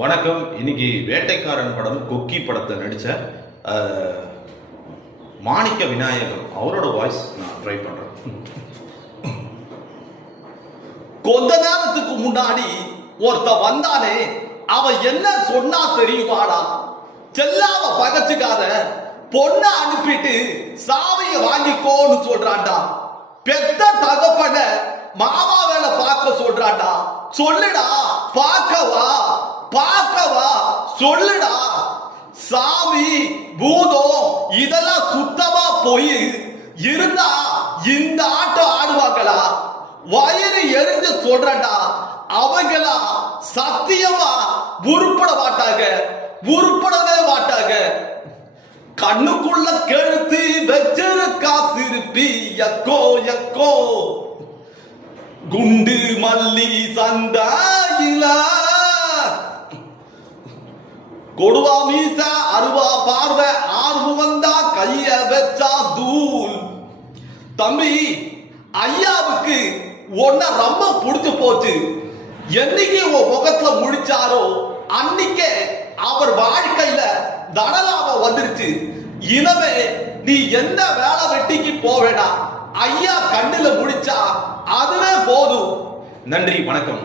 வணக்கம். இன்னைக்கு வேட்டைக்காரன் படம் கொக்கி படத்தை நடிச்ச மாணிக்க விநாயகம் அவரோட வாய்ஸ் நான் ட்ரை பண்றேன். கொஞ்ச நேரத்துக்கு முன்னாடி ஒருத்த வந்தானே, அவன் என்ன சொன்னா தெரியுமாடா? செல்லாம பகச்சுக்காத, பொண்ண அனுப்பிட்டு சாவிய வாங்கிக்கோன்னு சொல்றான்டா. பெத்த தகப்பன மாமா வேலை பார்க்க சொல்றான்டா. சொல்லுடா, பார்க்கவா சொல்லுடா. சாமி பூதம் இதெல்லாம் சுத்தமா போய் இருந்தா இந்த ஆட்டம் ஆடுவாங்களா? வயிறு எரிஞ்சு சொல்றடா, அவங்களா சத்தியமா உருப்படவே மாட்டாங்க. கண்ணுக்குள்ள கெழுத்து வச்சிருக்கா சிரிப்பி எக்கோ குண்டு மல்லி சந்தாயிலா கொடுவா மீசா அருவா பார்வை ஆர்வம் வந்தா கைய வச்சா தூள். தம்பி, ஐயாவுக்கு ஒன்ன ரொம்ப புடிச்சு போச்சு. என்னைக்கு உன் முகத்துல முடிச்சாரோ அன்னைக்கே அவர் வாழ்க்கையில தனலாபம் வந்துருச்சு. இனவே நீ எந்த வேலை வெட்டிக்கு போவேடா, ஐயா கண்ணுல முடிச்சா அதுவே போதும். நன்றி, வணக்கம்.